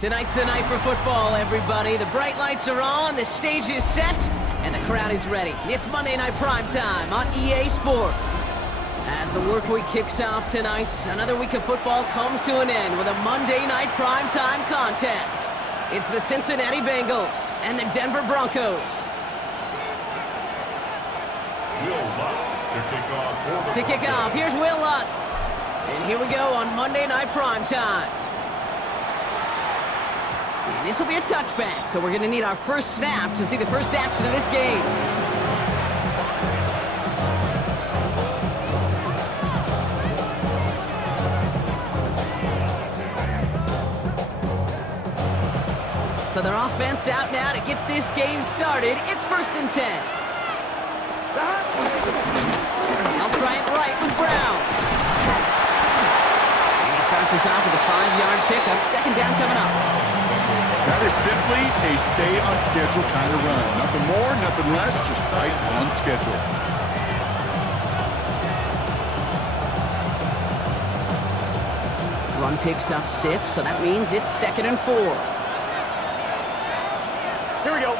Tonight's the night for football, everybody. The bright lights are on, the stage is set, and the crowd is ready. It's Monday Night Primetime on EA Sports. As the work week kicks off tonight, another week of football comes to an end with a Monday Night Primetime contest. It's the Cincinnati Bengals and the Denver Broncos. Will Lutz to kick off. Here's Will Lutz. And here we go on Monday Night Primetime. And this will be a touchback, so we're going to need our first snap to see the first action of this game. So their offense out now to get this game started. It's 1st and 10. They'll try it right with Brown. And he starts us off with a 5-yard pickup. 2nd down coming up. That is simply a stay-on-schedule kind of run. Nothing more, nothing less, just right on schedule. Run picks up 6, so that means it's 2nd and 4. Here we go.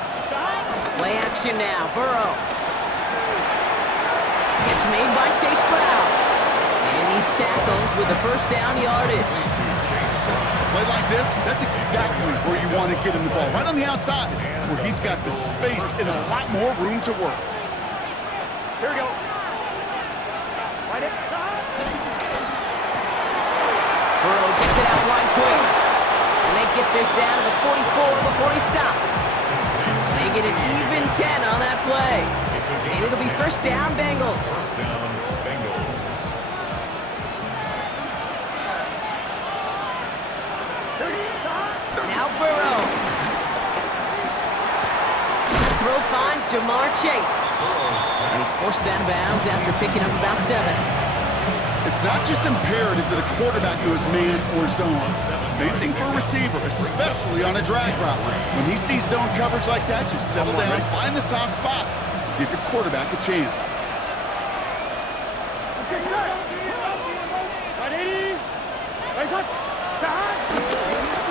Play action now. Burrow. Gets made by Chase Brown. And he's tackled with the first down yardage. Play like this, that's exactly where you want to get him the ball. Right on the outside, where he's got the space and a lot more room to work. Here we go. Find it. Burrow gets it out wide quick. And they get this down to the 44 before he stopped. They get an even 10 on that play. And it'll be 1st down, Bengals. Now Burrow. The throw finds Jamar Chase. And he's forced out of bounds after picking up about 7. It's not just imperative that a quarterback knows man or zone. Same thing for a receiver, especially on a drag route. When he sees zone coverage like that, just settle down, find the soft spot, give your quarterback a chance.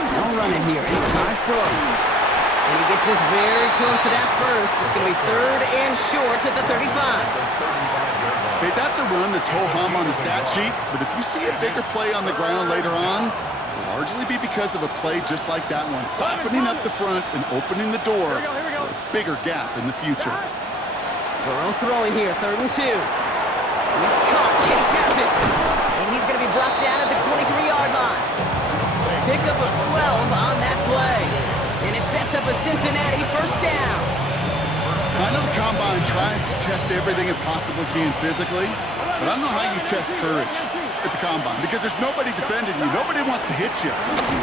No running here. It's Josh Brooks. And he gets this very close to that first. It's going to be 3rd and short at the 35. Okay, that's a run that's ho-hum on the stat sheet, but if you see a bigger play on the ground later on, it'll largely be because of a play just like that one, softening up the front and opening the door for a bigger gap in the future. Burrow throwing here, 3rd and 2. And it's caught. Chase has it. And he's going to be brought down at the 23-yard line. Pickup of 12 on that play. And it sets up a Cincinnati 1st down. I know the Combine tries to test everything it possibly can physically, but I don't know how you test courage at the Combine because there's nobody defending you. Nobody wants to hit you.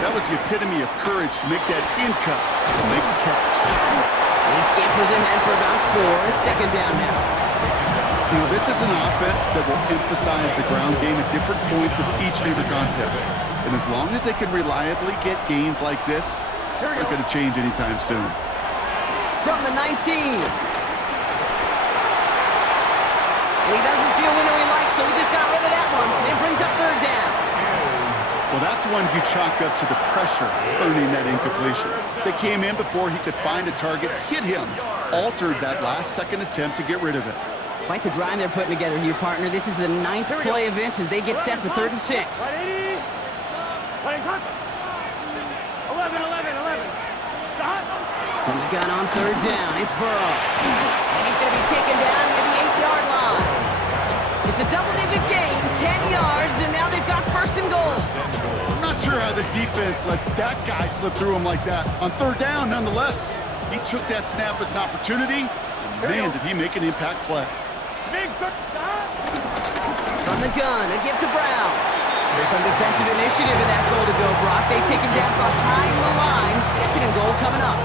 That was the epitome of courage to make that in-cut and make the catch. He scampers ahead for about 4. It's 2nd down now. You know, this is an offense that will emphasize the ground game at different points of each and every contest. And as long as they can reliably get gains like this, it's not going to change anytime soon. From the 19. And he doesn't see a winner he likes, so he just got rid of that one. It brings up 3rd down. Well, that's one you chalk up to the pressure earning that incompletion. They came in before he could find a target, hit him, altered that last-second attempt to get rid of it. Quite the drive they're putting together here, partner. This is the 9th play of inch as they get set for 3rd and 6. 11. From the gun on 3rd down, it's Burrow. And he's going to be taken down near the 8-yard line. It's a double-digit gain, 10 yards, and now they've got 1st and goal. I'm not sure how this defense let that guy slip through him like that. On 3rd down, nonetheless, he took that snap as an opportunity. Man, did he make an impact play. From the gun, a give to Brown. There's some defensive initiative in that goal to go, Brock. They take him down behind the line. 2nd and goal coming up.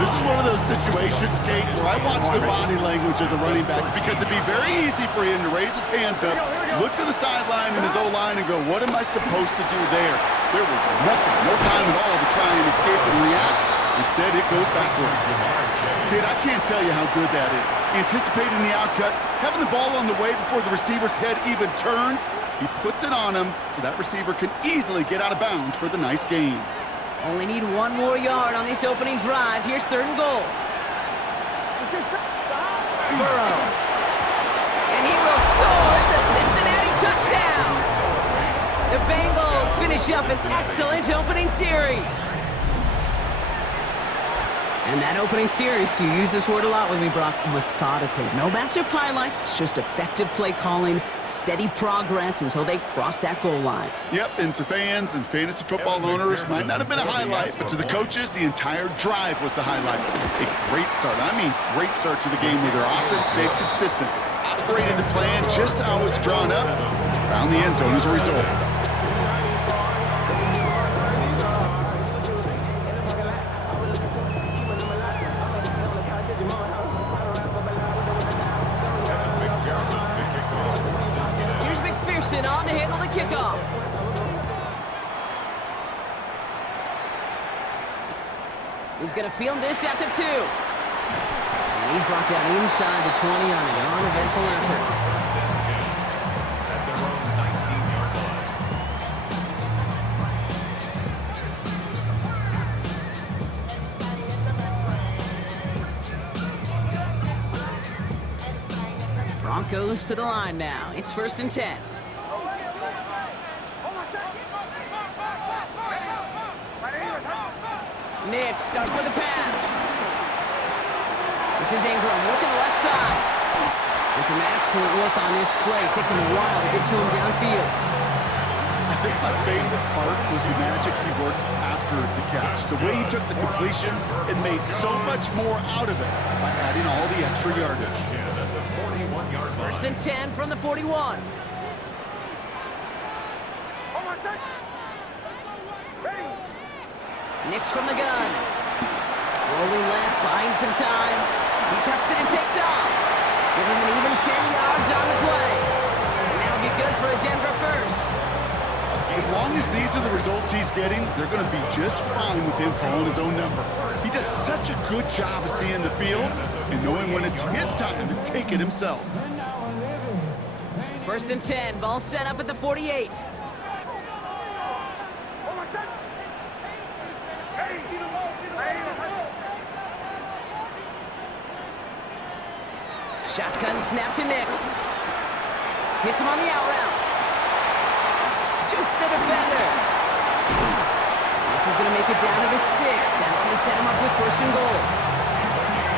This is one of those situations, Kate, where I watch the body language of the running back because it'd be very easy for him to raise his hands up, look to the sideline in his O-line and go, what am I supposed to do there? There was nothing, no time at all to try and escape and react. Instead, it goes backwards. Kid, I can't tell you how good that is. Anticipating the outcut, having the ball on the way before the receiver's head even turns, he puts it on him so that receiver can easily get out of bounds for the nice gain. Only need one more yard on this opening drive. Here's 3rd and goal. Burrow. And he will score. It's a Cincinnati touchdown. The Bengals finish up an excellent opening series. And that opening series, you use this word a lot with me, Brock, methodical. No massive highlights, just effective play calling, steady progress until they cross that goal line. Yep, and to fans and fantasy football owners, might not have been a highlight, but to the coaches, the entire drive was the highlight. A great start. I mean, great start to the game where their offense stayed consistent, operated the plan just how it was drawn up, found the end zone as a result. On to handle the kickoff. He's going to field this at the 2. And he's brought down inside the 20 on an uneventful effort. At their own 19-yard line. Broncos to the line now. It's 1st and 10. Nick, start with a pass. This is Ingram, working the left side. And some excellent work on this play. Takes him a while to get to him downfield. I think my favorite part was the magic he worked after the catch. The way he took the completion and made so much more out of it by adding all the extra yardage. 1st and 10 from the 41. Nix from the gun. Rolling left, buying some time. He tucks it and takes off. Give him an even 10 yards on the play. And that'll be good for a Denver first. As long as these are the results he's getting, they're going to be just fine with him calling his own number. He does such a good job of seeing the field and knowing when it's his time to take it himself. 1st and 10, ball set up at the 48. Shotgun snap to Nix. Hits him on the out route. Juke the defender. This is going to make it down to the 6. That's going to set him up with 1st and goal.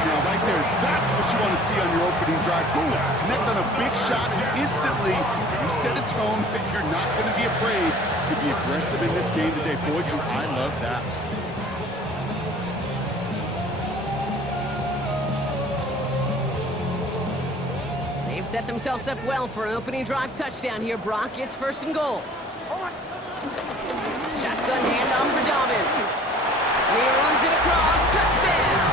Now, right there, that's what you want to see on your opening drive. Boom, connect on a big shot, and instantly you set a tone that you're not going to be afraid to be aggressive in this game today. Boy, do I love that. They've set themselves up well for an opening drive touchdown here, Brock. It's 1st and goal. Shotgun handoff for Dobbins. And he runs it across. Touchdown!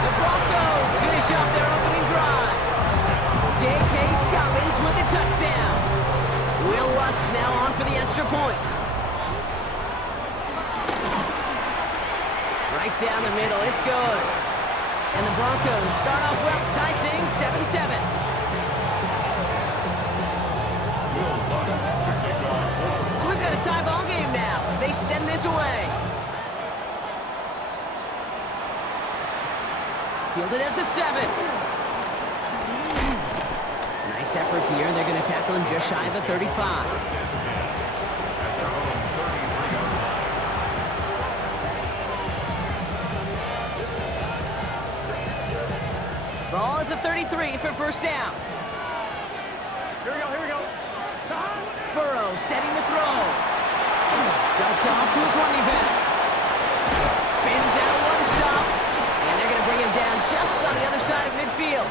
The Broncos finish off their opening drive. J.K. Dobbins with the touchdown. Will Lutz now on for the extra point. Right down the middle. It's good. And the Broncos start off well, tie things 7-7. We've got a tie ball game now as they send this away. Fielded at the 7. Nice effort here. They're going to tackle him just shy of the 35. Ball at the 33 for 1st down. Here we go. Burrow setting to throw. Dumped off to his running back. Spins out of 1 stop. And they're going to bring him down just on the other side of midfield.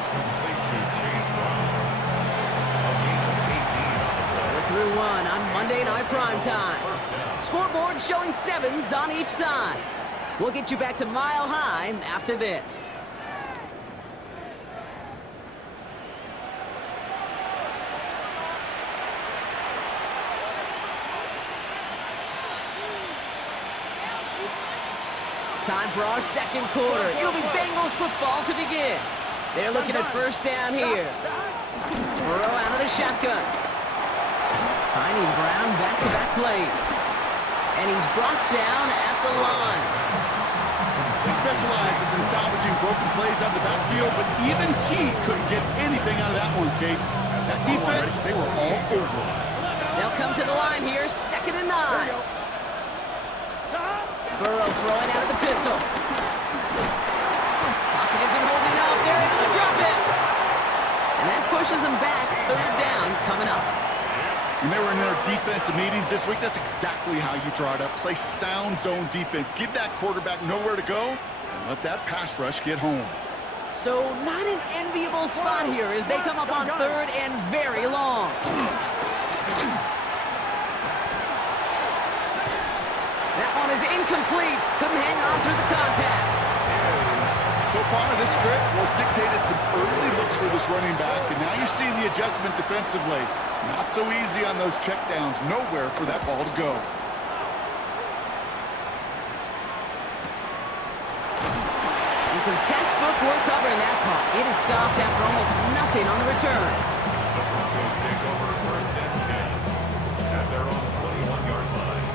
We're through 1 on Monday Night Primetime. Scoreboard showing 7s on each side. We'll get you back to Mile High after this. Time for our 2nd quarter. It'll be Bengals football to begin. They're looking at 1st down here. Burrow out of the shotgun. Finding Brown back-to-back plays. And he he's brought down at the line. He specializes in salvaging broken plays out of the backfield, but even he couldn't get anything out of that one, Kate. That defense, they were all over it. They'll come to the line here, 2nd and 9. Burrow throwing out of the pistol. Pocket isn't holding up. They're able to drop it. And that pushes them back. 3rd down coming up. When they were in their defensive meetings this week, that's exactly how you draw it up. Play sound zone defense. Give that quarterback nowhere to go and let that pass rush get home. So not an enviable spot here as they come up on 3rd and very long. That one is incomplete. Couldn't hang on through the contact. So far, this script, well, it's dictated some early looks for this running back, and now you're seeing the adjustment defensively. Not so easy on those checkdowns. Nowhere for that ball to go. And some textbook work covering that punt. It is stopped after almost nothing on the return. The Broncos take over 1st and 10 at their own 21-yard line.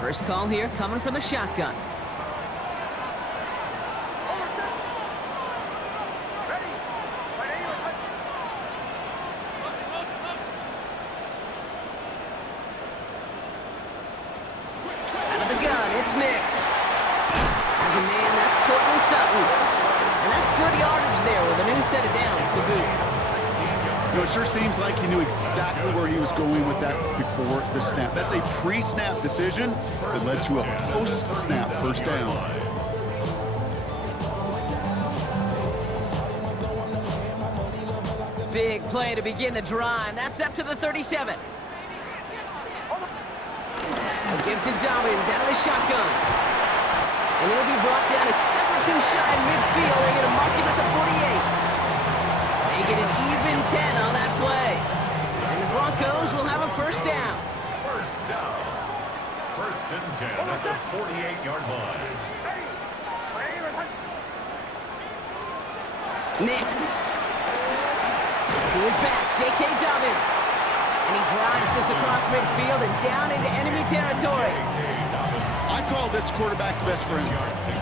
First call here coming from the shotgun. It's Nix. As a man, that's Cortland Sutton. And that's good yardage there with a new set of downs to boot. You know, it sure seems like he knew exactly where he was going with that before the snap. That's a pre-snap decision that led to a post-snap 1st down. Big play to begin the drive. That's up to the 37. They'll give to Dobbins out of the shotgun. And he'll be brought down a step or two shy in midfield. They're going to mark him at the 48. They get an even 10 on that play. And the Broncos will have a 1st down. 1st down. 1st and 10 at the 48-yard line. Nix. To his back, J.K. Dobbins. And he drives this across midfield and down into enemy territory. I call this quarterback's best friend.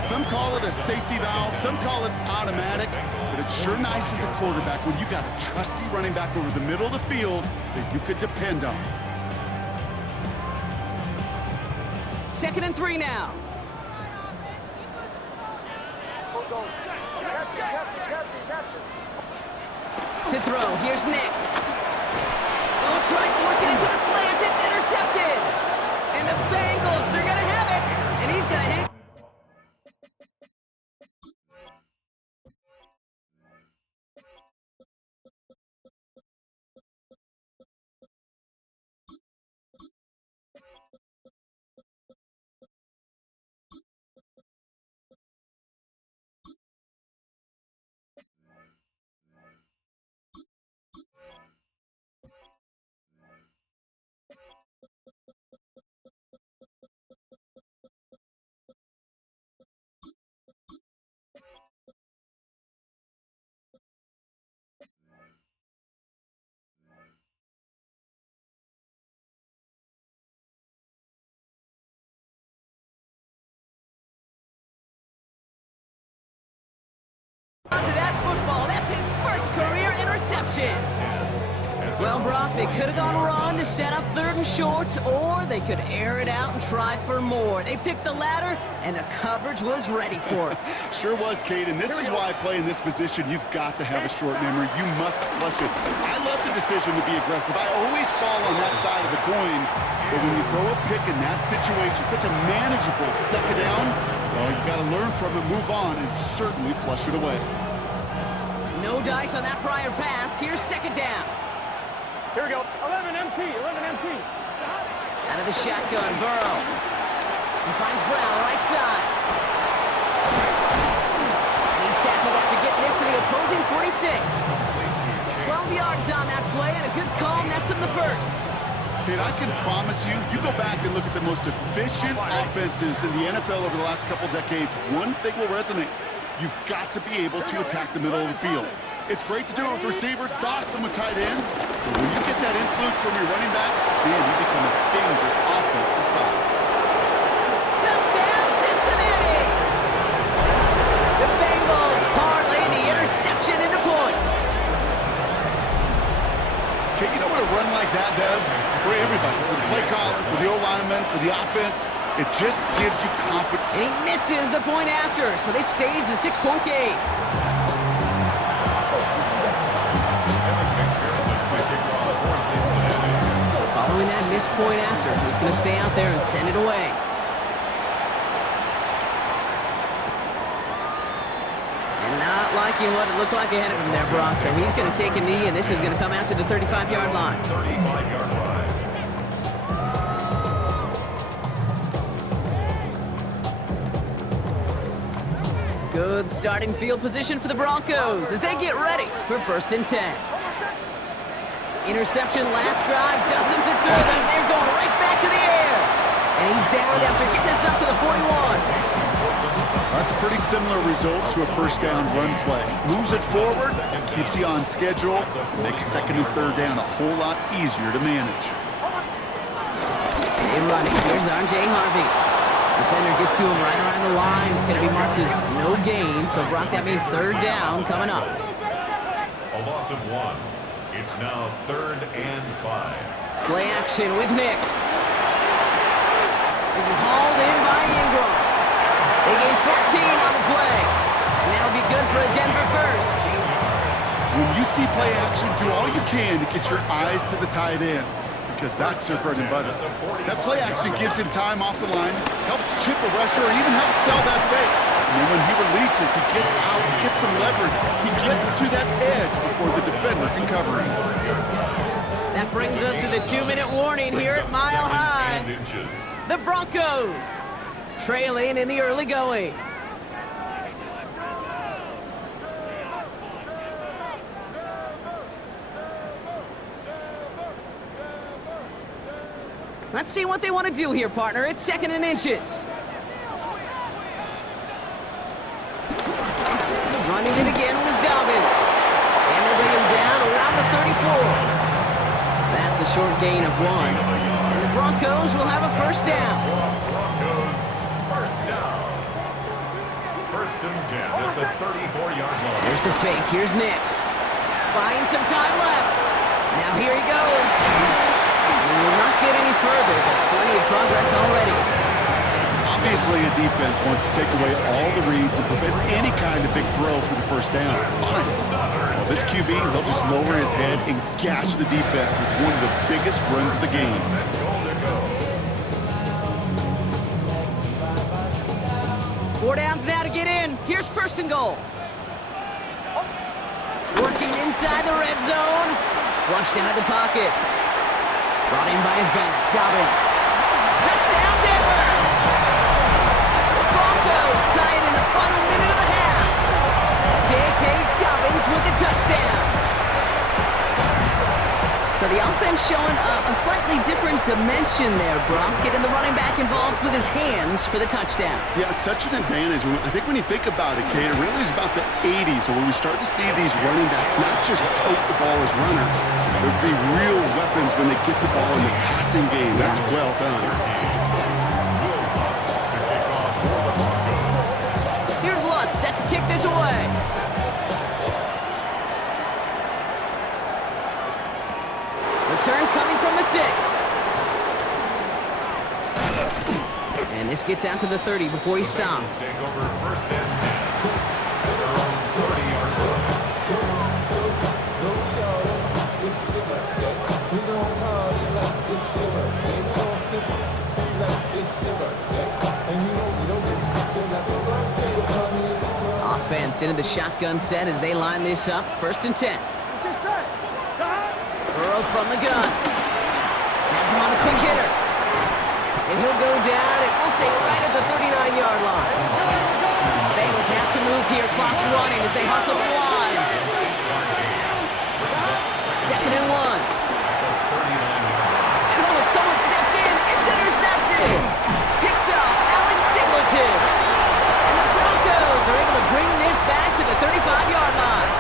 Some call it a safety valve, some call it automatic, but it's sure nice as a quarterback when you got a trusty running back over the middle of the field that you could depend on. 2nd and 3 now. To throw, here's Nix. Oh, try forcing into the slant. It's intercepted. And the Bengals are going to have it. And he's going to hit. Onto that football. That's his first career interception. Well, Brock, they could have gone run to set up 3rd and short, or they could air it out and try for more. They picked the latter, and the coverage was ready for it. Sure was, Kate, and this is why playing this position, you've got to have a short memory. You must flush it. I love the decision to be aggressive. I always fall on that side of the coin, but when you throw a pick in that situation, such a manageable 2nd down, well, you got to learn from it, move on, and certainly flush it away. No dice on that prior pass. Here's 2nd down. Here we go. 11 MT. Out of the shotgun, Burrow. He finds Brown, right side. And he's tackled after getting this to the opposing 46. 12 yards on that play, and a good call nets him the 1st. Kate, I can promise you, you go back and look at the most efficient offenses in the NFL over the last couple decades, one thing will resonate. You've got to be able to attack the middle of the field. It's great to do it with receivers. It's awesome with tight ends. But when you get that influence drops from your running backs, man, you become a dangerous offense to stop. Touchdown, Cincinnati! The Bengals parlay the interception into points. Okay, you know what a run like that does? For everybody, for the play caller, for the O-lineman, for the offense, it just gives you confidence. And he misses the point after, so this stays a 6-point game. So following that missed point after, he's going to stay out there and send it away. And not liking what it looked like ahead of him there, Brock. So he's going to take a knee, and this is going to come out to the 35-yard line. 35-yard line. Good starting field position for the Broncos as they get ready for 1st and 10. Interception last drive doesn't deter them. They're going right back to the air. And he's down after getting this up to the 41. That's a pretty similar result to a first down run play. Moves it forward, keeps you on schedule, makes 2nd and 3rd down a whole lot easier to manage. Hey, running. Here's R.J. Harvey. Defender gets to him right around the line. It's going to be marked as no gain. So, Brock, that means 3rd down coming up. A loss of 1. It's now 3rd and 5. Play action with Nix. This is hauled in by Ingram. They gain 14 on the play. And that'll be good for a Denver first. When you see play action, do all you can to get your eyes to the tight end, because that's their bread and butter. That play action gives him time off the line, helps chip a rusher, or even helps sell that fake. And then when he releases, he gets out, gets some leverage. He gets to that edge before the defender can cover him. That brings us to the 2-minute warning here at Mile High. The Broncos trailing in the early going. Let's see what they want to do here, partner. It's 2nd and inches. Running it again with Dobbins. And they bring him down around the 34. That's a short gain of 1. And the Broncos will have a 1st down. Broncos, 1st down. 1st and 10 at the 34-yard line. Here's the fake. Here's Nix. Buying some time left. Now here he goes. We will not get any further, but plenty of progress already. Obviously, a defense wants to take away all the reads and prevent any kind of big throw for the 1st down. Fine. Well, this QB, he'll just lower his head and gash the defense with one of the biggest runs of the game. Four downs now to get in. Here's 1st and goal. Working inside the red zone. Flushed out of the pocket. Brought in by his back. Dobbins. Touchdown, Denver! The Broncos tie it in the final minute of the half. J.K. Dobbins with the touchdown. So the offense showing a slightly different dimension there, Brock. Getting the running back involved with his hands for the touchdown. Yeah, such an advantage. I think when you think about it, Kate, it really is about the 80s where we start to see these running backs not just tote the ball as runners. There'll be real weapons when they get the ball in the passing game. That's well done. Here's Lutz set to kick this away. Return coming from the 6. And this gets out to the 30 before he stops. Take over 1st and 10. Their own 30-yard line. Offense into the shotgun set as they line this up. 1st and 10. Burrow from the gun. Has him on the quick hitter. And he'll go down, and we'll say right at the 39-yard line. Bengals have to move here. Clock's running as they hustle the line. 2nd and 1. And oh, someone stepped in. It's intercepted. Picked up Alex Singleton. And the Broncos are able to bring this back to the 35-yard line.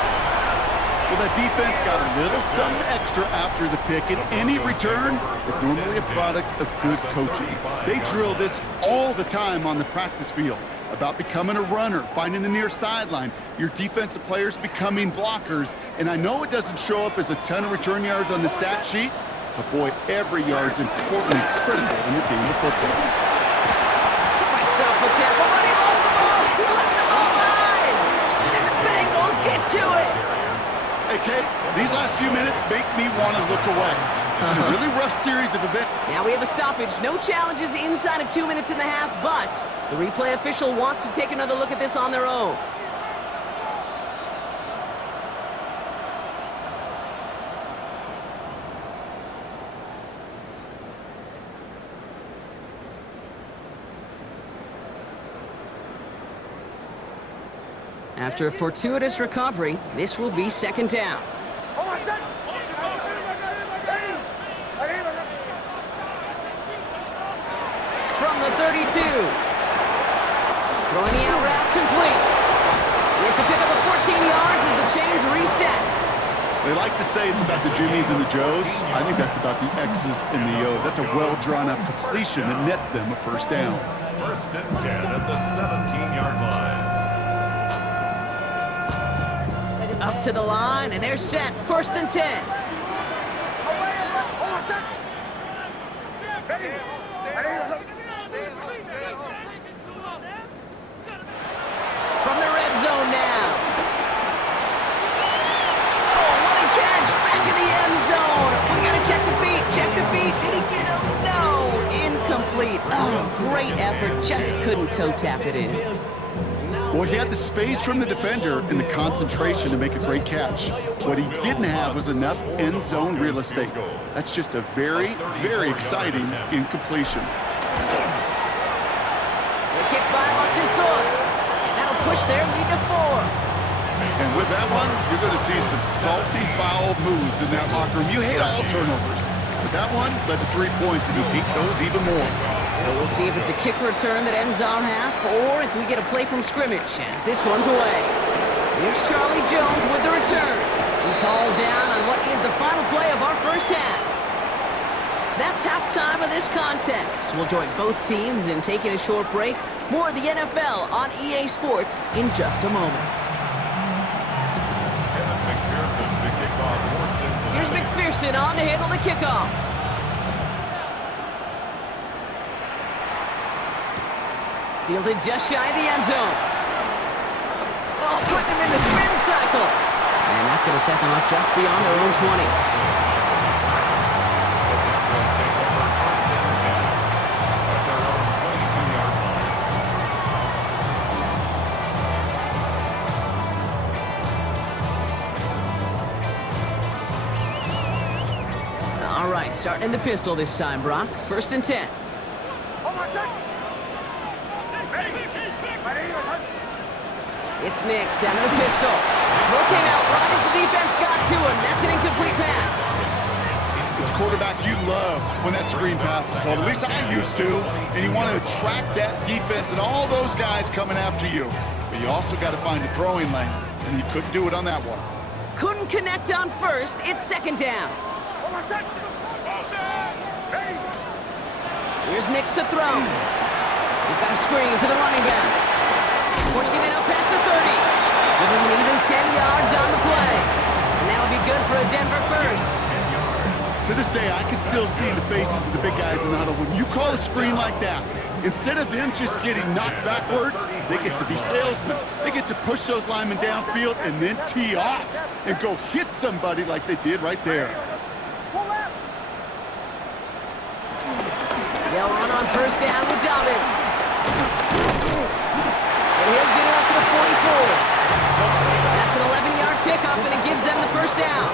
Well, that defense got a little something extra after the pick, and any return is normally a product of good coaching. They drill this all the time on the practice field about becoming a runner, finding the near sideline, your defensive players becoming blockers, and I know it doesn't show up as a ton of return yards on the stat sheet, but boy, every yard's important and critical in the game of football. Fights up for tackle, but he lost the ball. He left the ball behind. And the Bengals get to it. Hey, Kate, these last few minutes make me want to look away. A really rough series of events. Now we have a stoppage. No challenges inside of 2 minutes and a half, but the replay official wants to take another look at this on their own. After a fortuitous recovery, this will be second down. From the 32. Throwing the out route complete. It's a pickup of 14 yards as the chains reset. They like to say it's about the Jimmies and the Joes. I think that's about the X's and the O's. That's a well-drawn-up completion that nets them a first down. First and 10 at the 17-yard line. Up to the line, and they're set. First and 10. From the red zone now. Oh, what a catch. Back in the end zone. We got to check the feet. Check the feet. Did he get him? No. Incomplete. Oh, great effort. Just couldn't toe tap it in. Well, he had the space from the defender and the concentration to make a great catch. What he didn't have was enough end zone real estate. That's just a very, very exciting incompletion. The kick by Lutz is good. And that'll push their lead to 4. And with that one, you're going to see some salty, foul moods in that locker room. You hate all turnovers, but that one led to 3 points, and you hate those even more. So we'll see if it's a kick return that ends our half, or if we get a play from scrimmage as this one's away. Here's Charlie Jones with the return. He's hauled down on what is the final play of our first half. That's halftime of this contest. We'll join both teams in taking a short break. More of the NFL on EA Sports in just a moment. Here's McPherson on to handle the kickoff. Fielded just shy of the end zone. Oh, putting them in the spin cycle. And that's going to set them up just beyond their own 20. All right, starting in the pistol this time, Brock. First and 10. It's Nix out of the pistol. Throw came out right as the defense got to him. That's an incomplete pass. It's a quarterback you love when that screen pass is called. At least I used to. And you want to attract that defense and all those guys coming after you. But you also got to find a throwing lane. And he couldn't do it on that one. Couldn't connect on first. It's second down. Here's Nix to throw. We've got a screen to the running back. Pushing it up past the 30. Give him an even 10 yards on the play. And that'll be good for a Denver first. To this day, I can still see the faces of the big guys in the huddle. When you call a screen like that, instead of them just getting knocked backwards, they get to be salesmen. They get to push those linemen downfield and then tee off and go hit somebody like they did right there. They'll run on first down with Dobbins. And he'll get it up to the 44. That's an 11-yard pickup, and it gives them the first down.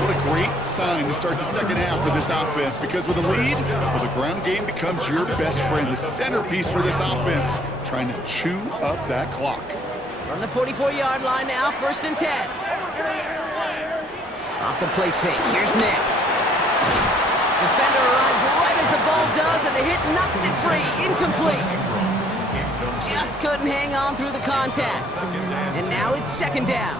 What a great sign to start the second half for this offense, because with a lead, well, the ground game becomes your best friend, the centerpiece for this offense, trying to chew up that clock. From the 44-yard line now, first and 10. Off the play fake, here's Nix. Defender arrives right as the ball does, and the hit knocks it free. Incomplete. Just couldn't hang on through the contact. And now it's second down.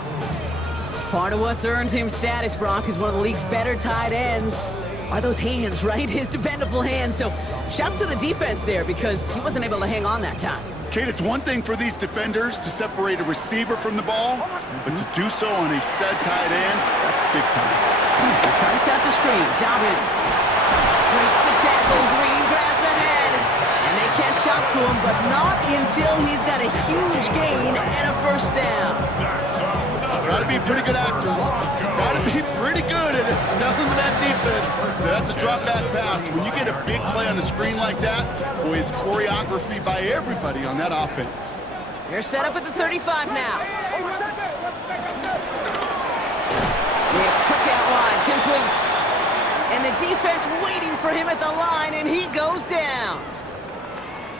Part of what's earned him status, Brock, is one of the league's better tight ends. Are those hands, right? His dependable hands. So shouts to the defense there because he wasn't able to hang on that time. Kate, it's one thing for these defenders to separate a receiver from the ball, but to do so on a stud tight end, that's big time. Trying to set the screen. Dobbins breaks the tackle. Green grass ahead. And they catch up to him, but not until he's got a huge gain and a first down. Gotta be a pretty good actor. Gotta be pretty good at selling to that defense. That's a drop back pass. When you get a big play on the screen like that, boy, it's choreography by everybody on that offense. They're set up at the 35 now. Nick's quick out wide, complete. And the defense waiting for him at the line, and he goes down.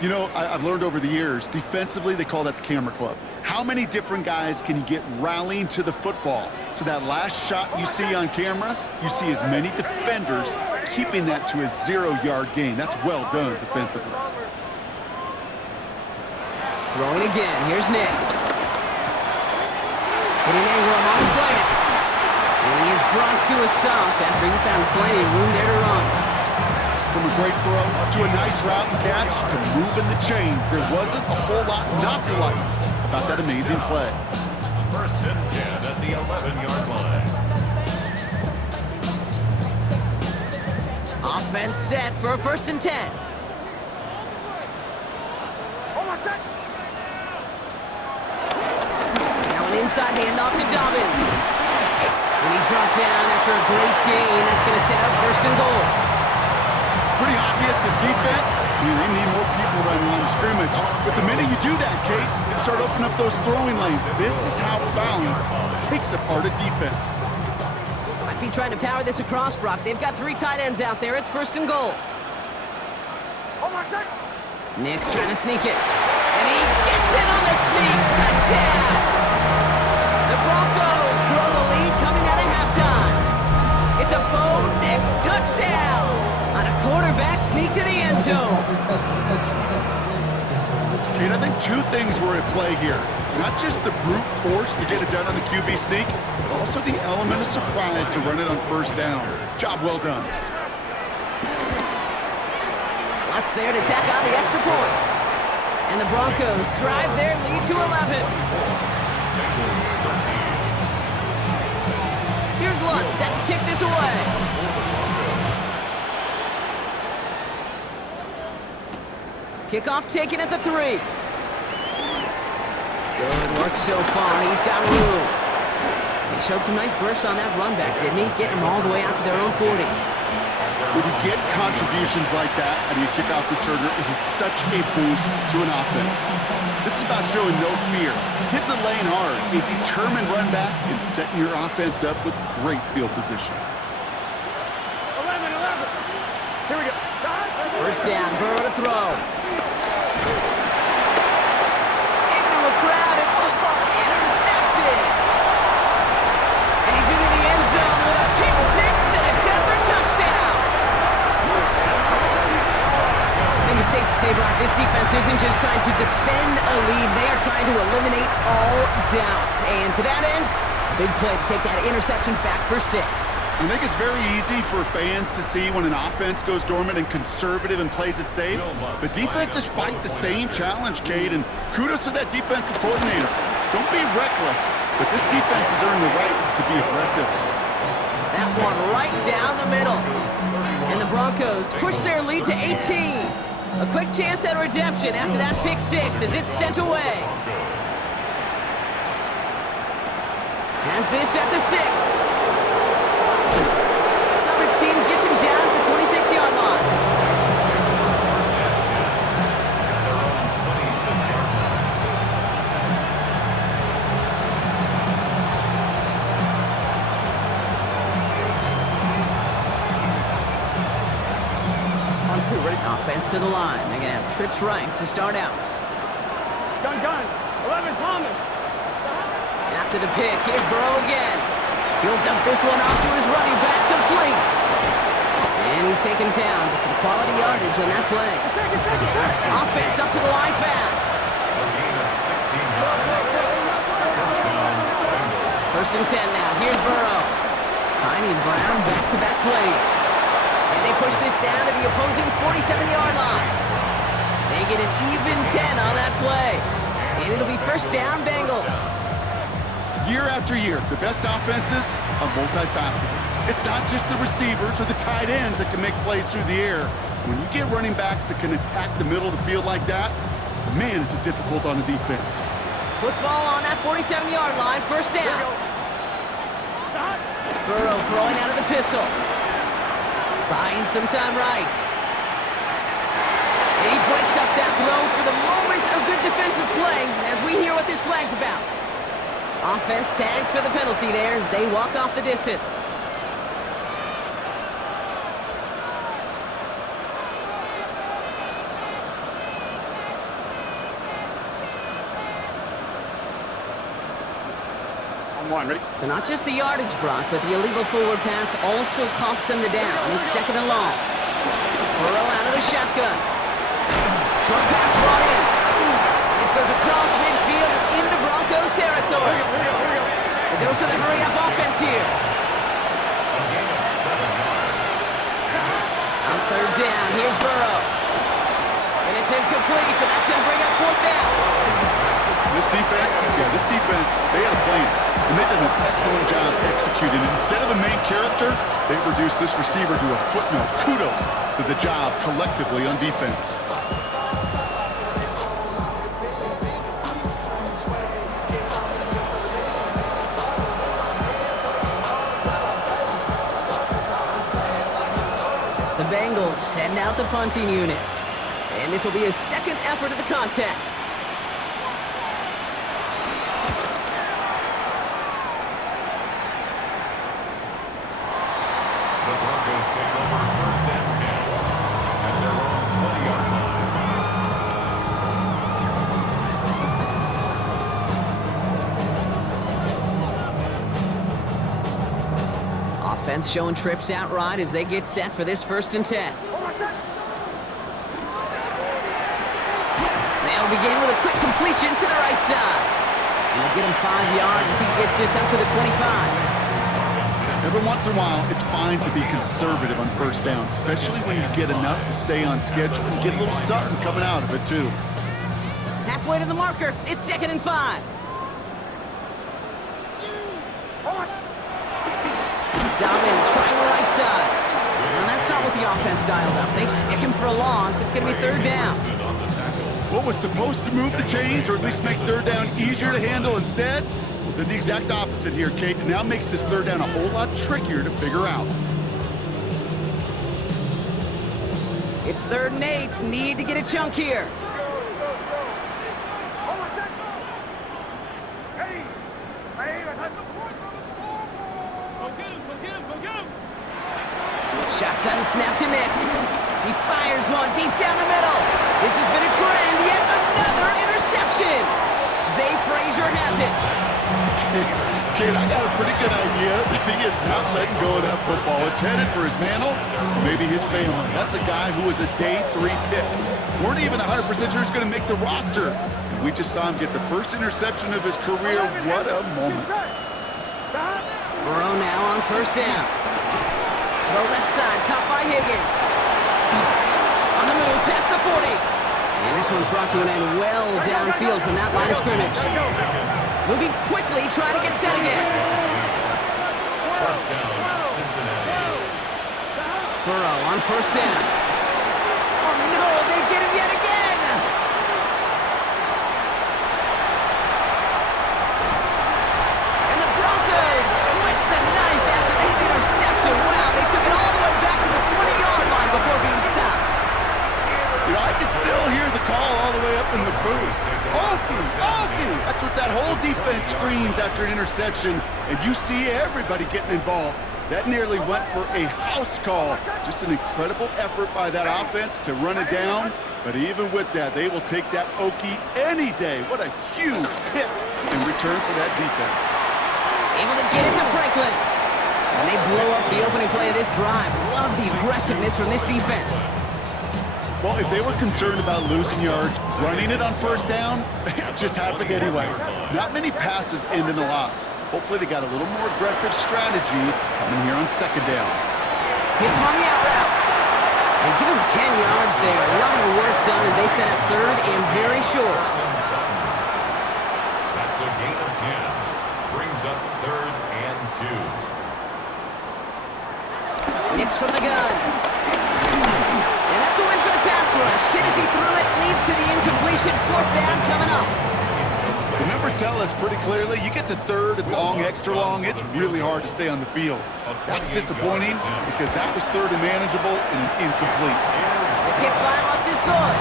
You know, I've learned over the years, defensively, they call that the camera club. How many different guys can you get rallying to the football? So that last shot you see on camera, you see as many defenders keeping that to a 0-yard gain. That's well done defensively. Throwing again. Here's Nix. Putting Ingram on the slant. And he is brought to a stop after he found plenty of room there to run. From a great throw to a nice route and catch to moving the chains. There wasn't a whole lot not to like about that amazing play. First and 10 at the 11-yard line. Offense set for a first and 10. Now an inside handoff to Dobbins. And he's brought down after a great gain. That's going to set up first and goal. Pretty obvious, this defense. We need more people running on the scrimmage. But the minute you do that, Kate, you start opening up those throwing lanes. This is how balance takes apart a defense. Might be trying to power this across, Brock. They've got 3 tight ends out there. It's first and goal. Nick's trying to sneak it. And he gets it on the sneak. Touchdown! The Broncos grow the lead coming out of halftime. It's a Bo Nix touchdown on a quarterback sneak to the end zone. Kate, I think 2 things were at play here. Not just the brute force to get it done on the QB sneak, but also the element of surprise to run it on first down. Job well done. Lutz there to tack on the extra point. And the Broncos drive their lead to 11. Here's Lutz set to kick this away. Kickoff taken at the 3. Good work so far. He's got room. He showed some nice bursts on that run back, didn't he? Getting them all the way out to their own 40. When you get contributions like that out of your kickoff returner, it is such a boost to an offense. This is about showing no fear, hitting the lane hard, a determined run back, and setting your offense up with great field position. 11. Here we go. First down, Burrow to throw. Into a crowd and intercepted. And he's into the end zone with a pick 6 and a Denver touchdown. I think it's safe to say, Brock, this defense isn't just trying to defend a lead. They are trying to eliminate all doubts. And to that end, a big play to take that interception back for 6. I think it's very easy for fans to see when an offense goes dormant and conservative and plays it safe. But defenses fight the same challenge, Cade, and kudos to that defensive coordinator. Don't be reckless, but this defense has earned the right to be aggressive. That one right down the middle. And the Broncos push their lead to 18. A quick chance at redemption after that pick 6 as it's sent away. Has this at the 6. Coverage team gets him down at the 26-yard line. On 2, ready? Offense to the line. They're going to have trips right to start out. Gun. 11, Thomas. After the pick, here's Burrow again. He'll dump this one off to his running back, complete. And he's taken down, but some quality yardage on that play. Offense up to the line fast. A gain of 16 yards. First down, Bengals. First and 10 now. Here's Burrow. Finding Brown back-to-back plays. And they push this down to the opposing 47-yard line. They get an even 10 on that play. And it'll be first down, Bengals. Year after year, the best offenses are multifaceted. It's not just the receivers or the tight ends that can make plays through the air. When you get running backs that can attack the middle of the field like that, man, is it difficult on the defense. Football on that 47-yard line, first down. Burrow throwing out of the pistol. Buying some time right. And he breaks up that throw for the moment. A good defensive play as we hear what this flag's about. Offense tagged for the penalty there as they walk off the distance. Ready? So not just the yardage, Brock, but the illegal forward pass also cost them the down. It's second and long. Burrow out of the shotgun. Short pass brought in. This goes across midfield and into Broncos territory. A dose of the hurry-up offense here. On third down, here's Burrow. And it's incomplete, so that's going to bring up fourth down. This defense, they had a plan. And they've done an excellent job executing it. Instead of a main character, they've reduced this receiver to a footnote. Kudos to the job collectively on defense. The Bengals send out the punting unit. And this will be a second effort of the contest. The Broncos take over first and 10 at their own 20-yard line. Offense showing trips out right as they get set for this first and 10. They'll begin with a quick completion to the right side. And they'll get him 5 yards as he gets this up to the 25. Every once in a while, it's fine to be conservative on first down, especially when you get enough to stay on schedule and get a little something coming out of it, too. Halfway to the marker, it's second and 5. Dobbins trying the right side. Now that's not what the offense dialed up. They stick him for a loss. It's going to be third down. What was supposed to move the chains, or at least make third down easier to handle instead, well, did the exact opposite here, Kate. It now makes this third down a whole lot trickier to figure out. It's 3rd and 8. Need to get a chunk here. Shotgun snap to Nix. He fires one deep down the middle. This has been a trend. Yet another interception. Zay Frazier has it. Kate, I got a pretty good idea. He is not letting go of that football. It's headed for his mantle, or maybe his family. That's a guy who was a day 3 pick. Weren't even 100% sure he's going to make the roster. And we just saw him get the first interception of his career. What a moment. Burrow now on first down. Throw left side, caught by Higgins. On the move, past the 40. And this one's brought to an end well downfield from that line of scrimmage. Moving quickly, trying to get set again. First down, Cincinnati. Burrow on first down. Oh no, they get him yet again. And the Broncos twist the knife after the interception. Wow, they took it all the way back to the 20-yard line before being stopped. You know, I can still hear the call all the way up in the booth. Okie! That's what that whole defense screams after an interception, and you see everybody getting involved. That nearly went for a house call. Just an incredible effort by that offense to run it down, but even with that, they will take that Okie any day. What a huge pick in return for that defense. Able to get it to Franklin. And they blow up the opening play of this drive. Love the aggressiveness from this defense. Well, if they were concerned about losing yards, running it on first down, it just happened anyway. Not many passes end in a loss. Hopefully they got a little more aggressive strategy coming here on second down. Hits him on the out route. And give him 10 yards there. A lot of work done as they set up third and very short. That's a gain of 10. Brings up third and 2. Nix from the gun. And that's a win for the pass rush. Hit as he threw it, leads to the incompletion. Fourth down coming up. The numbers tell us pretty clearly, you get to third and long, extra long, it's really hard to stay on the field. That's disappointing because that was third and manageable and incomplete. The kick balance is good.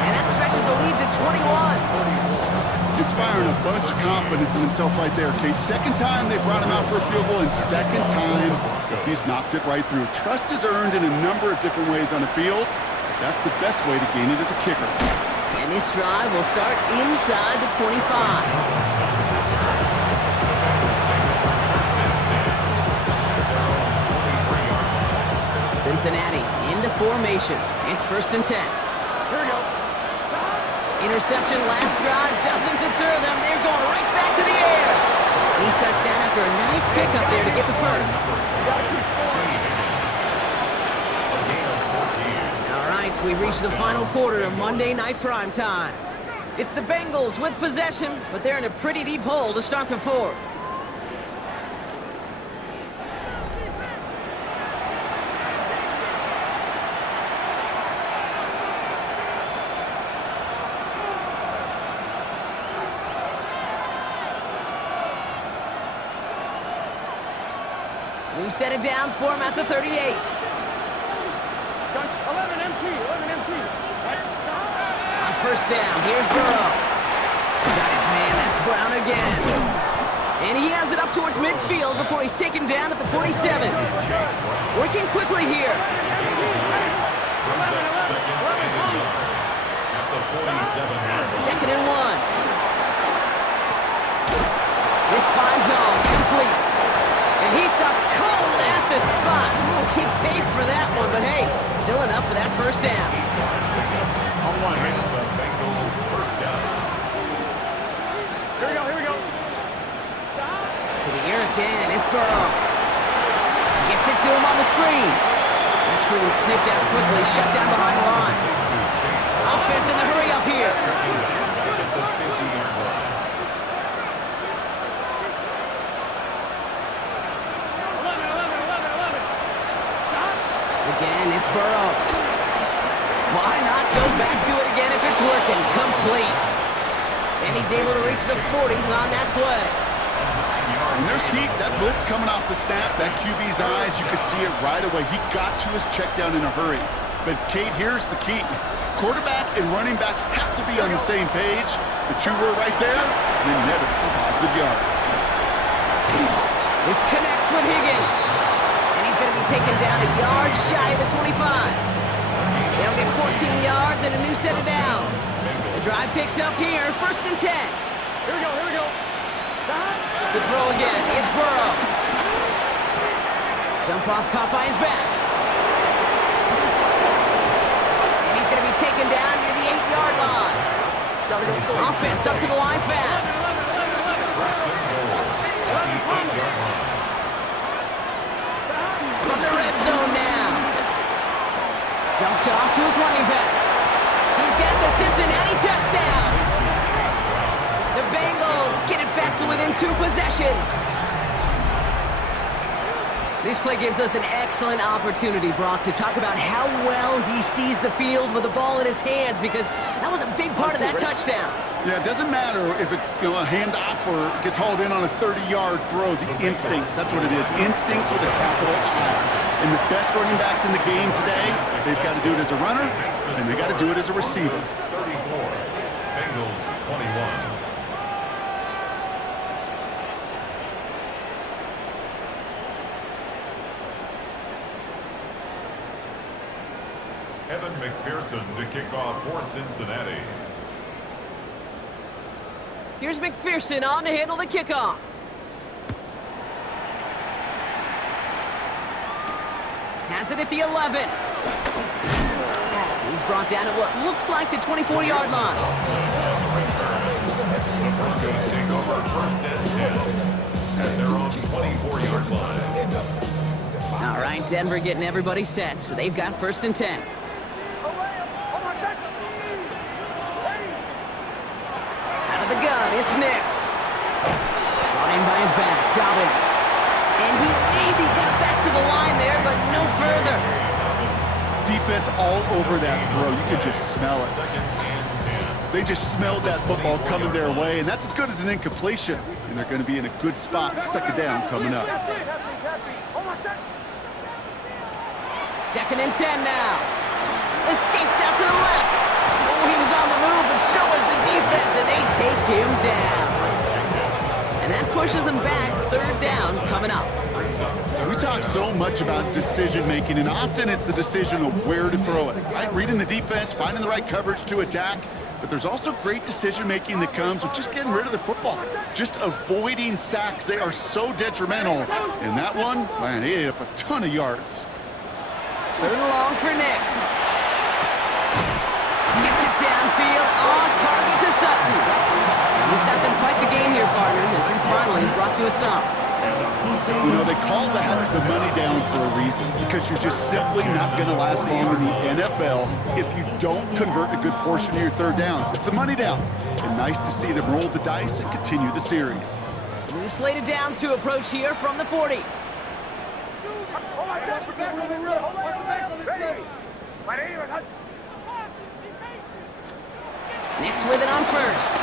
And that stretches the lead to 21. Inspiring a bunch of confidence in himself right there, Kate. Second time they brought him out for a field goal, and second time he's knocked it right through. Trust is earned in a number of different ways on the field. That's the best way to gain it as a kicker. And this drive will start inside the 25. Cincinnati into formation. It's 1st and 10. Here we go. Interception last drive doesn't deter them. They're going right back to the air. And he's touched down after a nice pickup there to get the first. All right, we reach the final quarter of Monday Night Prime Time. It's the Bengals with possession, but they're in a pretty deep hole to start the fourth. New set of downs for him at the 38. 11 MT, 11 MT. On first down, here's Burrow. Got his man, that's Brown again. And he has it up towards midfield before he's taken down at the 47. Working quickly here. Brings up second and 11 at the 47. 2nd and 1. This finds home, complete. And he stopped cold at the spot. Won't get paid for that one, but hey, still enough for that first down. On one hand, the Bengals first down. Here we go, here we go. To the air again, it's Burrow. Gets it to him on the screen. That screen sniffed out quickly, shut down behind the line. Offense in the hurry up here. Back at the 50-yard line. Again, it's Burrow. Why not go back to it again if it's working? Complete. And he's able to reach the 40 on that play. And there's heat. That blitz coming off the snap, that QB's eyes, you could see it right away. He got to his check down in a hurry. But, Kate, here's the key. Quarterback and running back have to be on the same page. The two were right there, and then netted some positive yards. This connects with Higgins. And he's going to be taken down a yard shy of the 25. They'll get 14 yards and a new set of downs. The drive picks up here, 1st and 10. Here we go, here we go. To throw again, it's Burrow. Dump off caught by his back. And he's going to be taken down near the 8-yard line. Offense up to the line fast. First and goal at the 8-yard line. From the red zone now. Dumped off to his running back. He's got the Cincinnati touchdown. The Bengals get it back to within 2 possessions. This play gives us an excellent opportunity, Brock, to talk about how well he sees the field with the ball in his hands, because that was a big part of that touchdown. Yeah, it doesn't matter if it's a handoff or gets hauled in on a 30-yard throw. The instincts, that's what it is. Instincts with a capital I. And the best running backs in the game today, they've got to do it as a runner, and they got to do it as a receiver. 34, Bengals 21. Evan McPherson to kick off for Cincinnati. Here's McPherson on to handle the kickoff. Has it at the 11. He's brought down at what looks like the 24-yard line. The Broncos take over 1st and 10. at their own 24-yard line. All right, Denver getting everybody set, so they've got 1st and 10. Out of the gun, it's Nix. Brought in by his back, Dobbins. And he maybe got back to the line there, but no further. Defense all over that throw. You could just smell it. They just smelled that football coming their way, and that's as good as an incompletion. And they're going to be in a good spot. 2nd down coming up. 2nd and 10 now. Escapes out to the left. Oh, he was on the move, but so was the defense, and they take him down. And that pushes them back. 3rd down coming up. We talk so much about decision-making, and often it's the decision of where to throw it. Right? Reading the defense, finding the right coverage to attack. But there's also great decision-making that comes with just getting rid of the football, just avoiding sacks. They are so detrimental. And that one, man, he ate up a ton of yards. 3rd and long for Nix. Gets it downfield, on target to Sutton. And he's got them quite the game here, partner, as he finally is brought to a stop. You know, they call that the money down for a reason, because you're just simply not going to last long in the NFL if you don't convert a good portion of your 3rd downs. It's the money down. And nice to see them roll the dice and continue the series. New slated downs to approach here from the 40. Nix with it on 1st.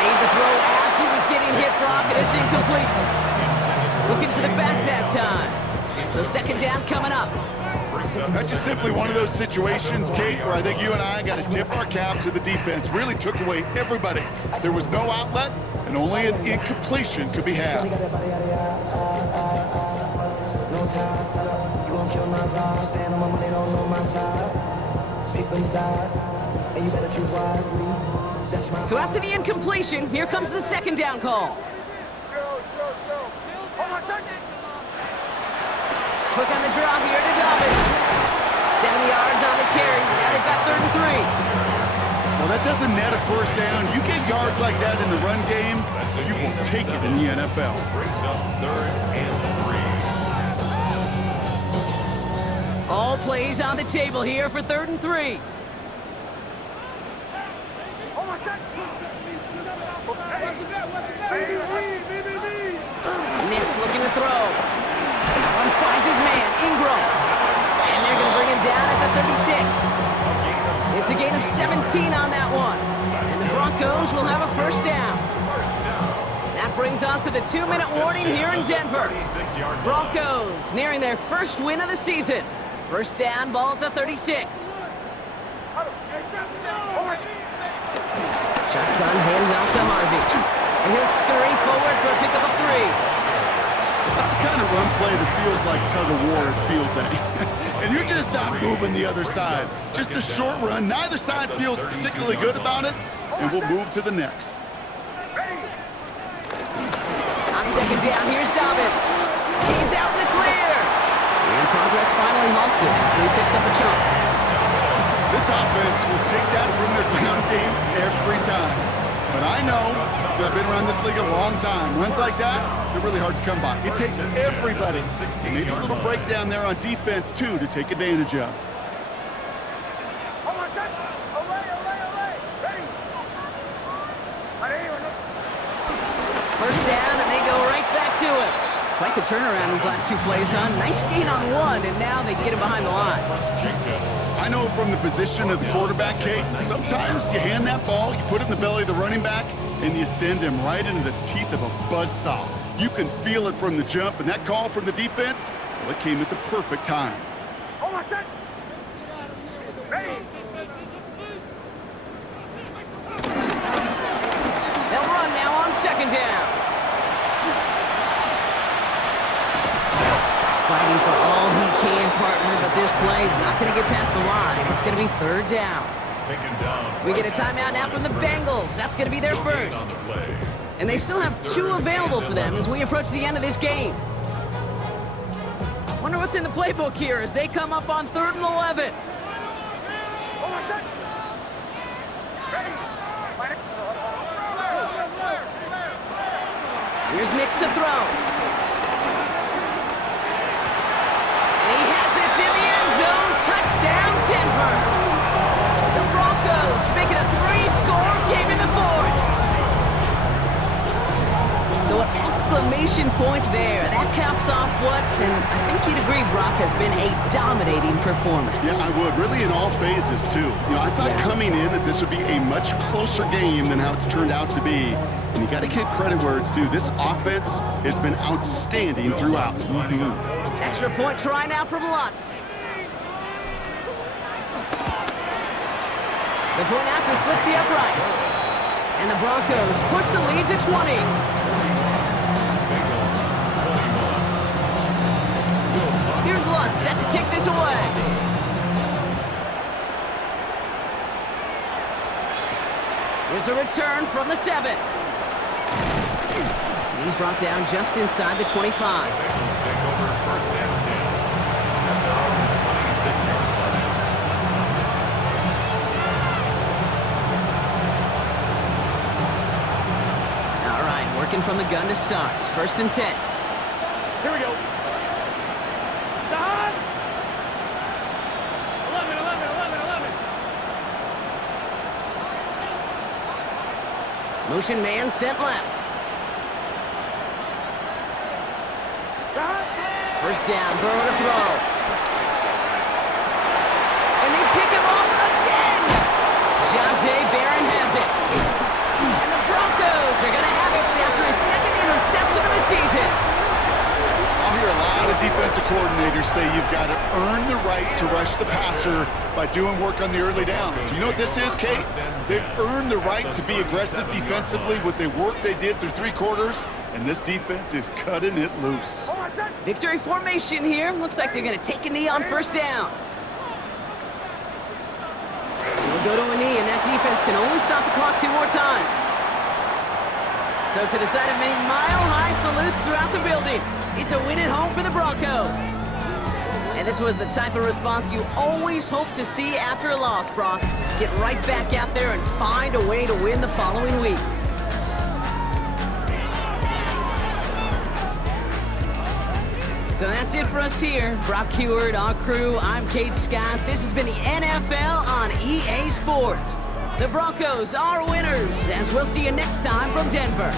Made the throw as he was getting hit, Brock, and it's incomplete. Looking for the back that time. So 2nd down coming up. That's just simply one of those situations, Kate, where I think you and I got to tip our cap to the defense. Really took away everybody. There was no outlet, and only an incompletion could be had. So after the incompletion, here comes the 2nd down call. Quick on the draw here to Dobbins. 70 yards on the carry. Now they've got 3rd and 3. Well, that doesn't net a 1st down. You get yards like that in the run game, you will take it in the NFL. Brings up 3rd and 3. All plays on the table here for 3rd and 3. Nix looking to throw. That one finds his man, Ingram. And they're going to bring him down at the 36. It's a gain of 17 on that one. And the Broncos will have a 1st down. That brings us to the 2-minute warning here in Denver. Broncos nearing their 1st win of the season. 1st down, ball at the 36. Shotgun hands off to Harvey. And he'll scurry forward for a pickup of 3. That's the kind of run play that feels like tug-of-war at field day. And you're just not moving the other side. Just a short run. Neither side feels particularly good about it, and we'll move to the next. On 2nd down, here's Dobbins. He's out in the clear. And progress finally halted after he picks up a chunk. This offense will take that from their ground game every time. But I know, I've been around this league a long time. Runs like that, they're really hard to come by. It takes everybody. Maybe a little breakdown there on defense, too, to take advantage of. First down, and they go right back to it. Quite the turnaround these last 2 plays, huh? Nice gain on 1, and now they get him behind the line. I know from the position of the quarterback, Kate, sometimes you hand that ball, you put it in the belly of the running back, and you send him right into the teeth of a buzzsaw. You can feel it from the jump, and that call from the defense, well, it came at the perfect time. They'll run now on 2nd down. Fighting for all he can, partner, but this play is not going to get past the line. It's going to be 3rd down. We get a timeout now from the Bengals. That's going to be their 1st. And they still have 2 available for them as we approach the end of this game. Wonder what's in the playbook here as they come up on 3rd and 11. Here's Nix to throw. And he has it in the end zone. Touchdown, Denver. The Broncos making a 3-score game in the fourth. So an exclamation point there. That caps off what, and I think you'd agree, Brock, has been a dominating performance. Yeah, I would. Really in all phases, too. You know, I thought coming in that this would be a much closer game than how it's turned out to be. And you got to give credit where it's due. This offense has been outstanding throughout. Extra point try now from Lutz. The point after splits the uprights. And the Broncos push the lead to 20. Here's Lutz set to kick this away. Here's a return from the 7. And he's brought down just inside the 25. Bengals take over first and 10 at their own 26-yard line. All right, working from the gun to start. First and 10. Here we go. Don! 11, 11, 11, 11. Motion man sent left. First down, Burrow to throw. And they pick him off again. Jonte Barron has it. And the Broncos are going to have it after his second interception of the season. I'll hear a lot of defensive coordinators say you've got to earn the right to rush the passer by doing work on the early downs. You know what this is, Kate? They've earned the right to be aggressive defensively with the work they did through 3 quarters, and this defense is cutting it loose. Victory formation here. Looks like they're going to take a knee on first down. They'll go to a knee, and that defense can only stop the clock 2 more times. So to the side of many mile-high salutes throughout the building, it's a win at home for the Broncos. And this was the type of response you always hope to see after a loss, Brock. Get right back out there and find a way to win the following week. So that's it for us here. Brock Heward, our crew, I'm Kate Scott. This has been the NFL on EA Sports. The Broncos are winners, as we'll see you next time from Denver.